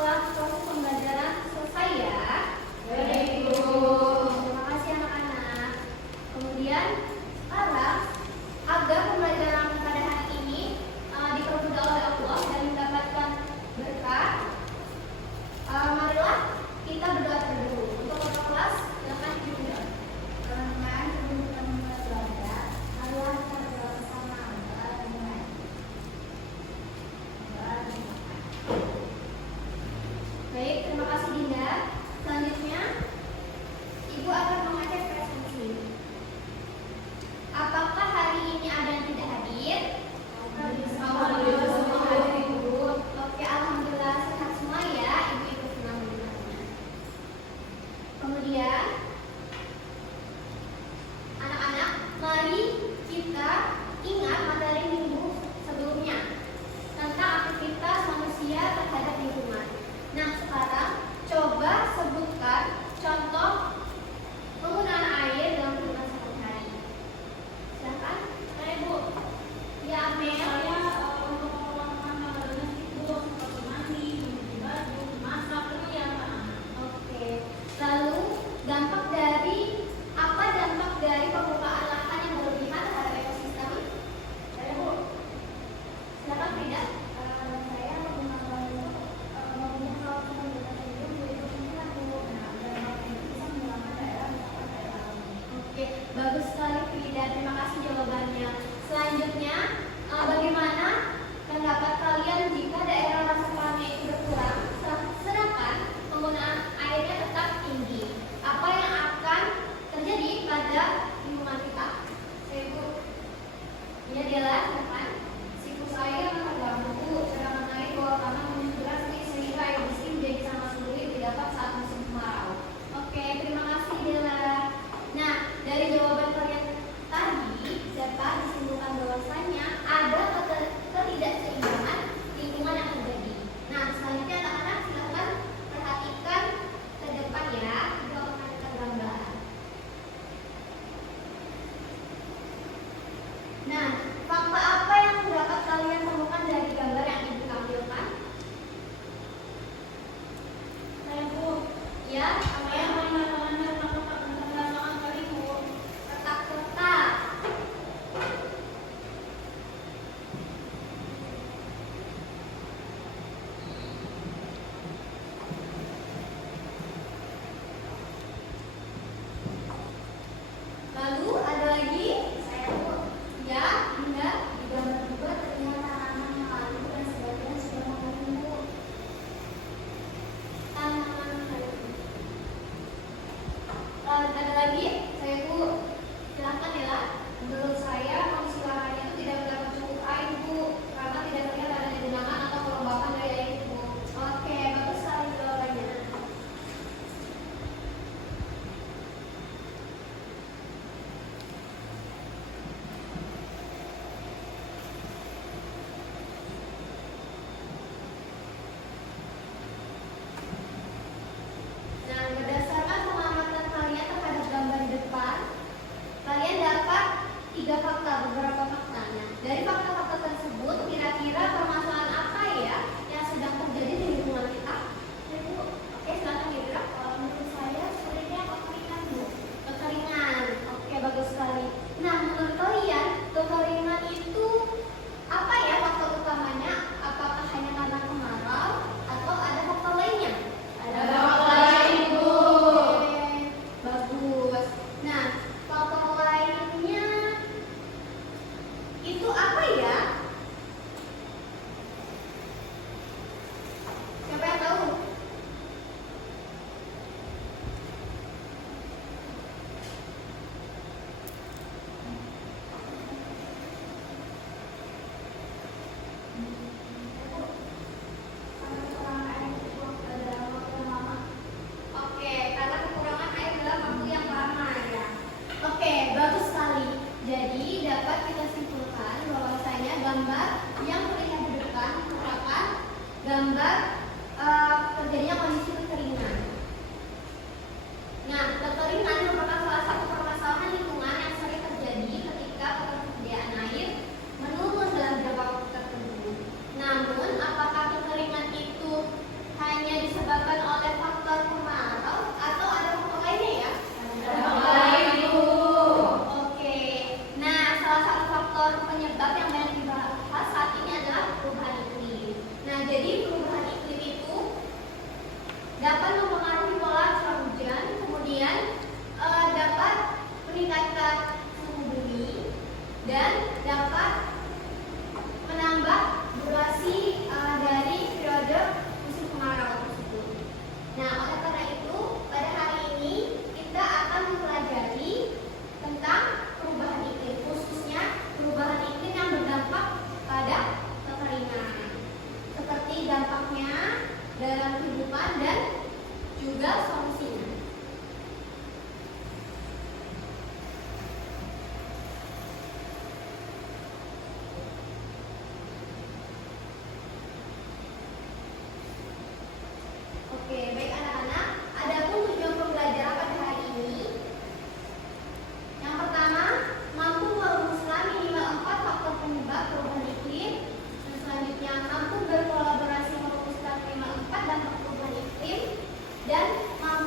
setelah proses pembelajaran selesai ya. Baik, Bu. Terima kasih anak-anak. Kemudian sekarang agar pembelajaran pada hari ini dipermudah oleh Allah dan mendapatkan berkah, marilah kita berdoa terlebih dahulu. Untuk kakak kelas, silakan diundang. Teman-teman, sebelum kita memulai belajar, marilah kita berdoa bersama. Baik, terima kasih. juga solusinya. Oke, baik anak-anak. Adapun tujuan pembelajaran pada hari ini, yang pertama, mampu merumuskan minimal 4 faktor penyebab perubahan iklim. Dan selanjutnya, mampu berkolaborasi merumuskan minimal 4 dampak perubahan iklim. Dan mampu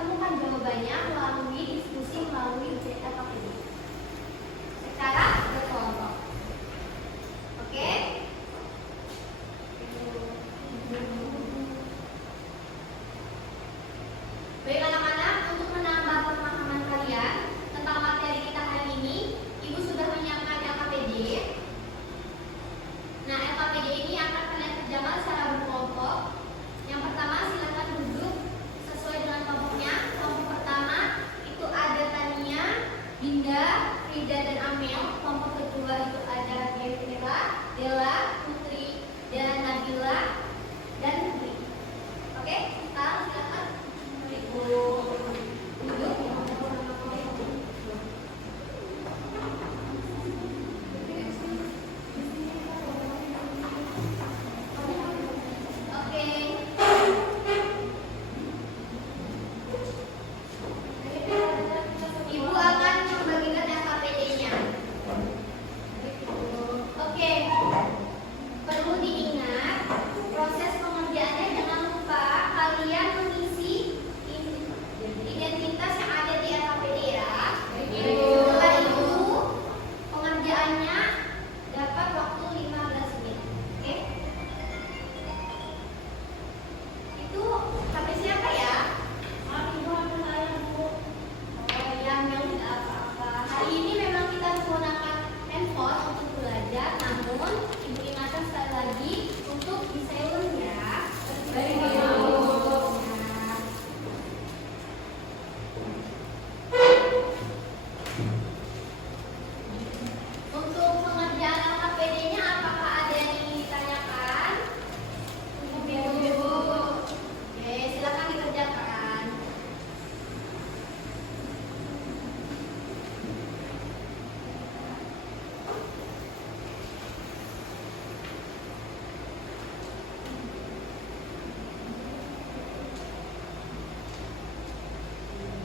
Temukan jawabannya melalui diskusi melalui LKPD secara berkelompok. Oke? Baik anak-anak, untuk menambah pemahaman kalian tentang materi kita hari ini, Ibu sudah menyiapkan LKPD. Nah, LKPD ini akan kalian kerjakan secara berkelompok. Yang pertama, silakan duduk sesuai dengan kelompoknya. Kelompok pertama itu ada Tania, Dinda, Frida, dan Amel. Kelompok kedua itu ada Devira, Della, Putri, dan Nabila, dan Putri. Oke, sekarang silakan Ibu duduk. Oke. Ibu akan membagikan LKPD-nya. Oke. Perlu diingat, proses pengerjaannya jangan lupa kalian mengisi identitas yang ada di LKPD ya. Setelah itu, pengerjaannya dapat waktu 15 menit. Oke? Itu HP siapa ya? Ibu HP saya, Bu. Oh ya, memang tidak apa-apa. Hari ini memang kita menggunakan handphone untuk belajar, namun Ibu ingatkan sekali lagi untuk di silent ya. Baik, Bu. Untuk pengerjaan LKPD-nya apakah ada yang ingin ditanyakan? Ibu. Oke, silakan dikerjakan.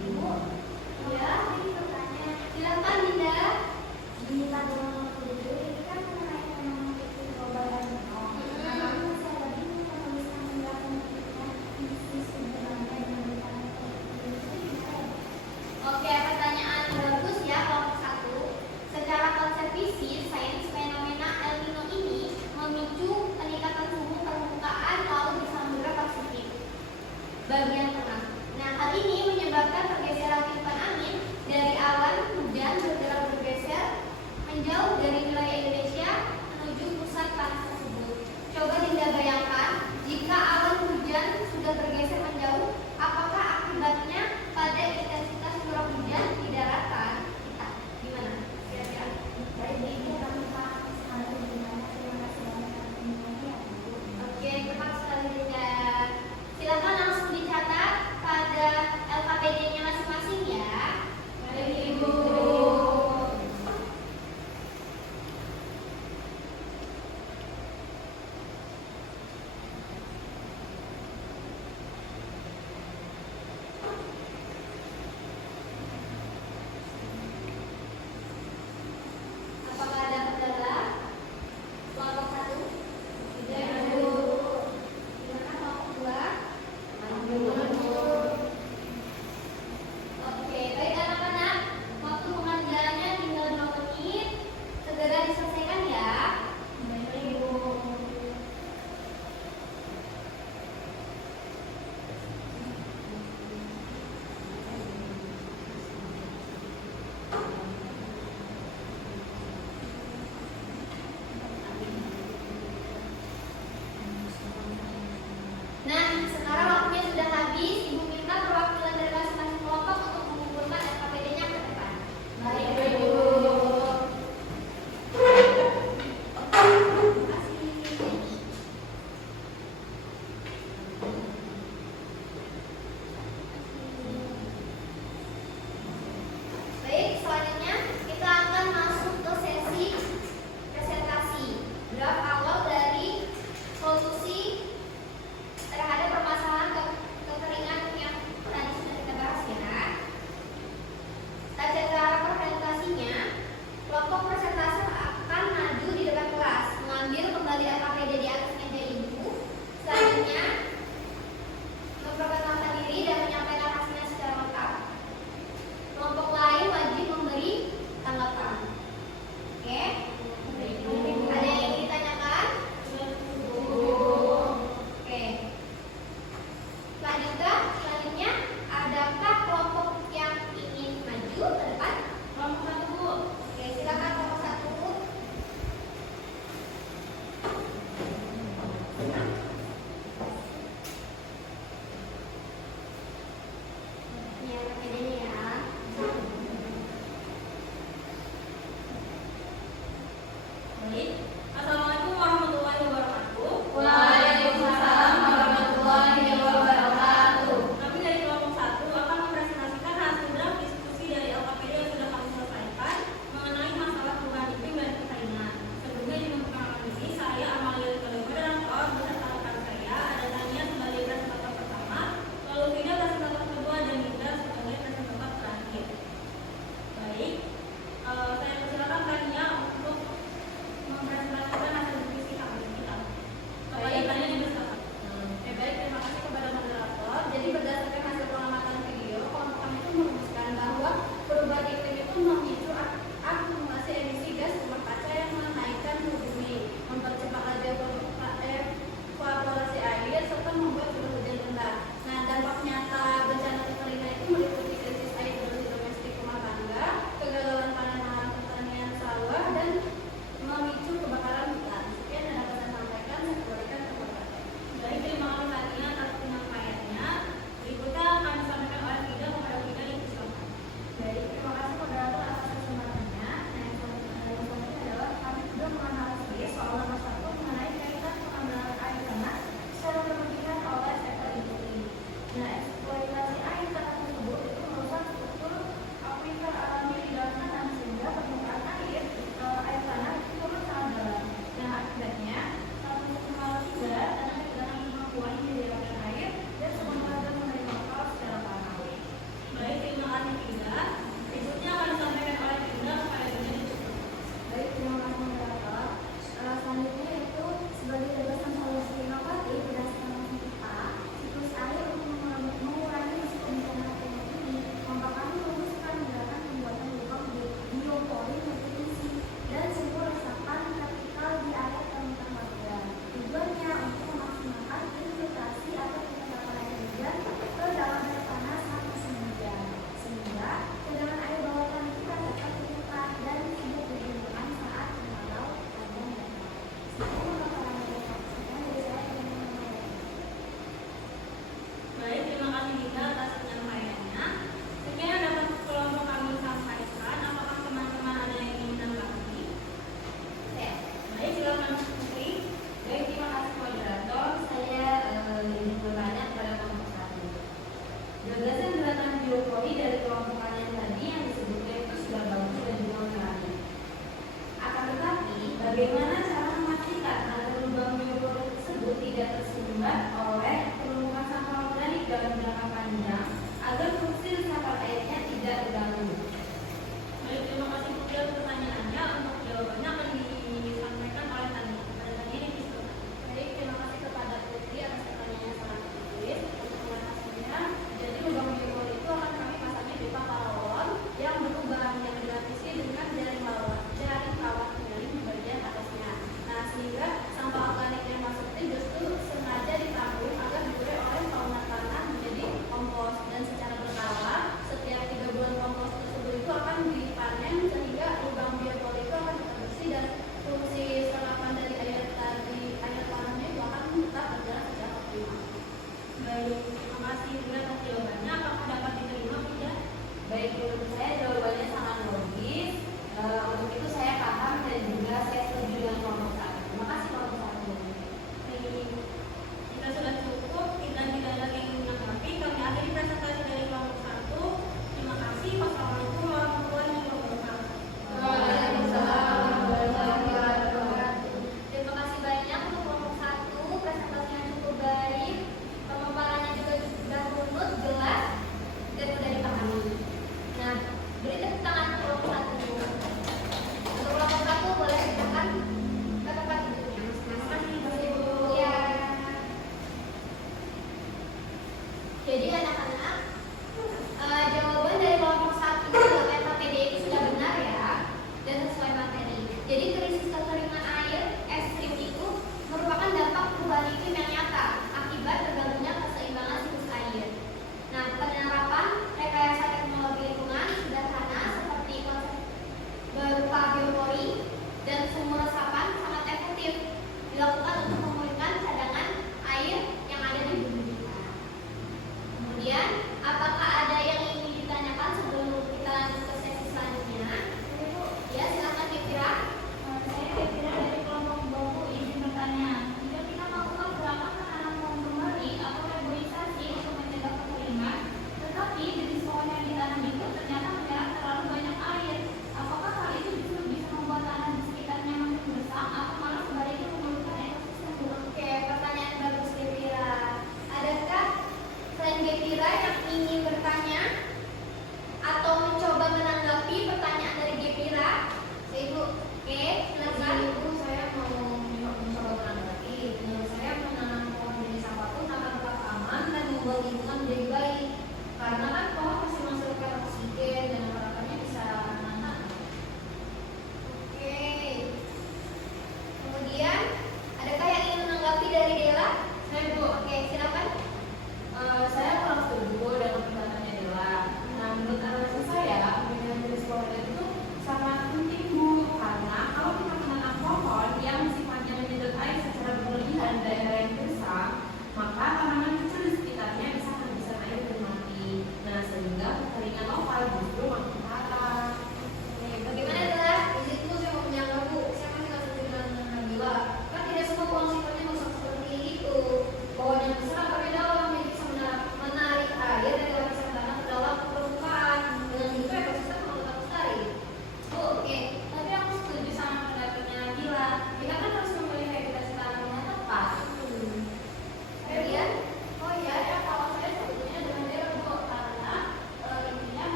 Ibu, ya, ini pertanyaan. Silakan Dinda. Di tabungan waktu dulu ini kan mengenai fenomena itu global warming. Nah, kami masih ada bingung kalau bisa menjelaskan visi sebenarnya dengan ditanya Oke, pertanyaan bagus ya kelompok 1. Secara konsep visi, sains fenomena El Nino ini memicu peningkatan suhu permukaan laut di Samudra Pasifik bagian tengah. Nah, hal ini menyebabkan pergeseran tiupan angin dari awan hujan bergeser menjauh dari wilayah Indonesia menuju pusat panas tersebut. Coba Dinda bayangkan, jika awan hujan sudah bergeser menjauh, apakah akibatnya pada intensitas curah hujan di daratan kita? Gimana? Kira-kira? Oke, tepat sekali Dinda. Silakan langsung dicatat.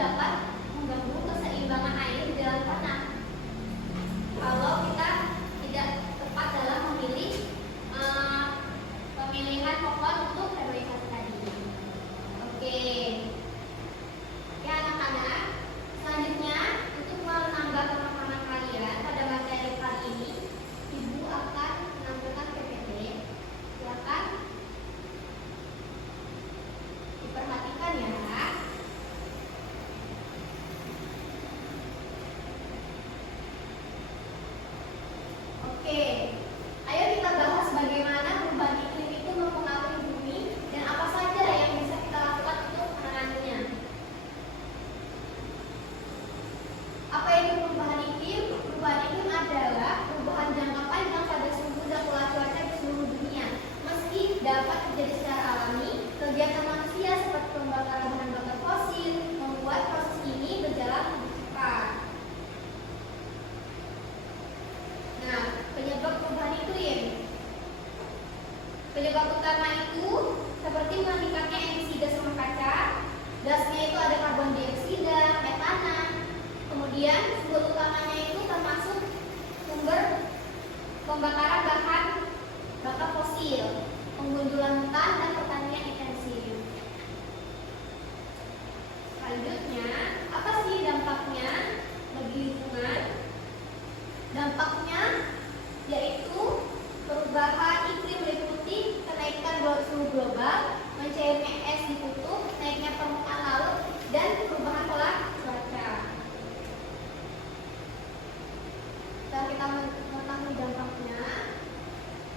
dapat mengganggu keseimbangan air di dalam tanah kalau kita tidak tepat dalam memilih pemilihan pohon untuk reboisasi tadi. Oke. Ya anak-anak, selanjutnya untuk menambah pemahaman kalian pada materi kali ini, Ibu akan menampilkan PPT. Silakan diperhatikan ya. Oke, ayo kita bahas bagaimana perubahan iklim itu mempengaruhi bumi dan apa saja yang bisa kita lakukan untuk menanganinya. Apa itu perubahan iklim? Perubahan iklim adalah perubahan jangka panjang pada suhu dan pola cuaca di seluruh dunia. Meski dapat terjadi secara alami, kegiatan manusia seperti pembakaran bahan bakar fosil membuat proses ini berjalan lebih cepat. Nah, penyebab perubahan iklim. Penyebab utama itu seperti meningkatnya emisi gas rumah kaca. Gasnya itu ada karbon dioksida, metana. Kemudian sumber utamanya itu termasuk sumber pembakaran bahan bakar fosil, penggundulan hutan dan pertanian intensif. Selanjutnya, apa sih dampaknya bagi lingkungan? Dampaknya yaitu perubahan iklim meliputi kenaikan suhu global, mencairnya es di kutub, naiknya permukaan laut, dan perubahan pola cuaca. Setelah kita mengetahui dampaknya,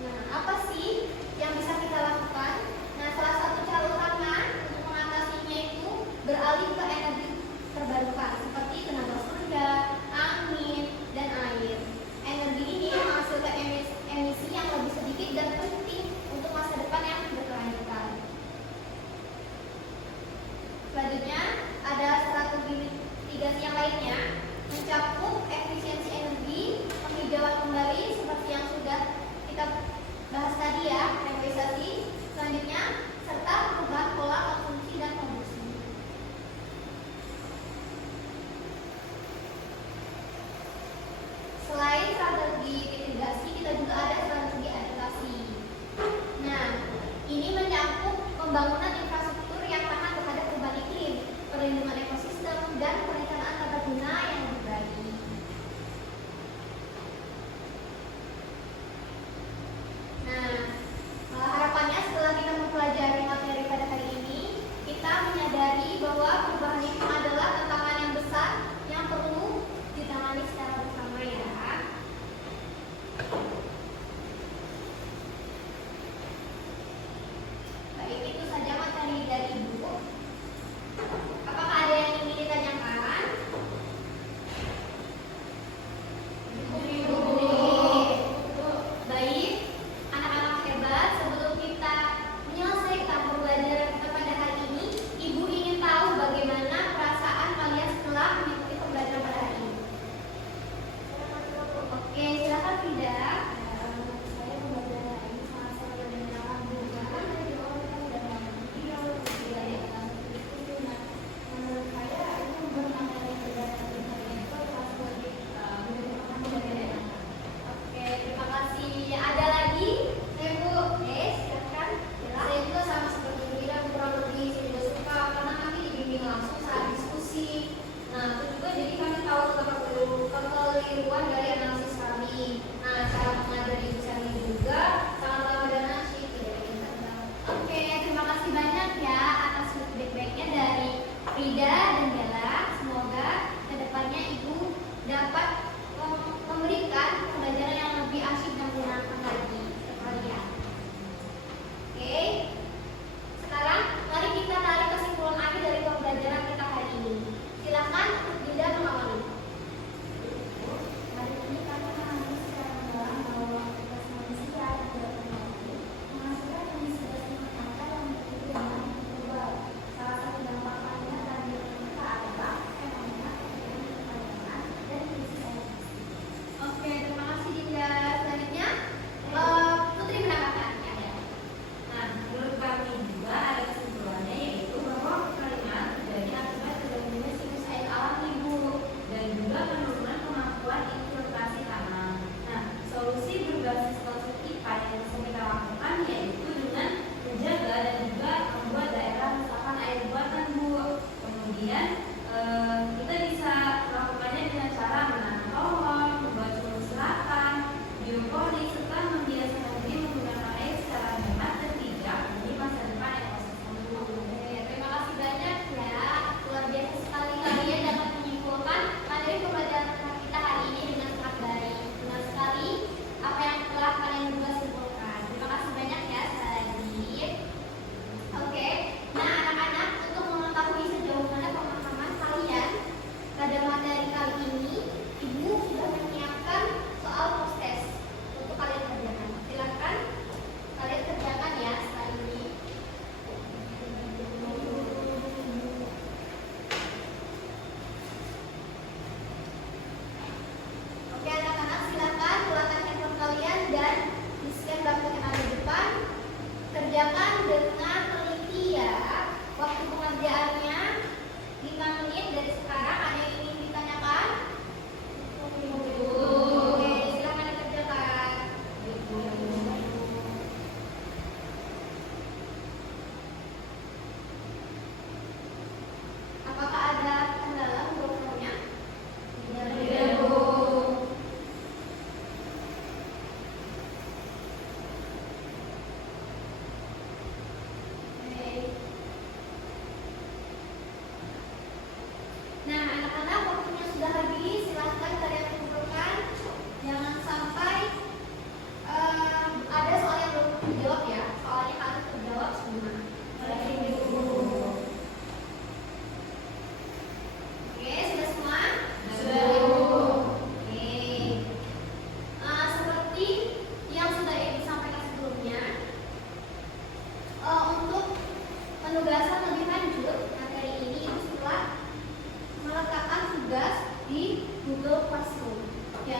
nah apa sih yang bisa kita lakukan? Nah, salah satu cara utama untuk mengatasinya itu beralih ke energi terbarukan seperti tenaga surya, angin, dan air. Energi ini menghasilkan emisi yang lebih sedikit dan penting untuk masa depan yang berkelanjutan. Selanjutnya ada strategi mitigasi yang lainnya, mencakup efisiensi energi, penghijauan kembali seperti yang sudah kita bahas tadi ya, reboisasi. Selanjutnya serta perubahan pola konsumsi dan produksi. Selain strategi mitigasi, kita juga ada strategi adaptasi. Nah, ini mencakup pembangunan infrastruktur yang tahan terhadap perubahan iklim, perlindungan ekosistem, dan perencanaan tata guna yang lebih baik. Nah, harapannya setelah kita mempelajari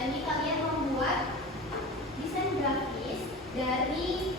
ini kalian membuat desain grafis dari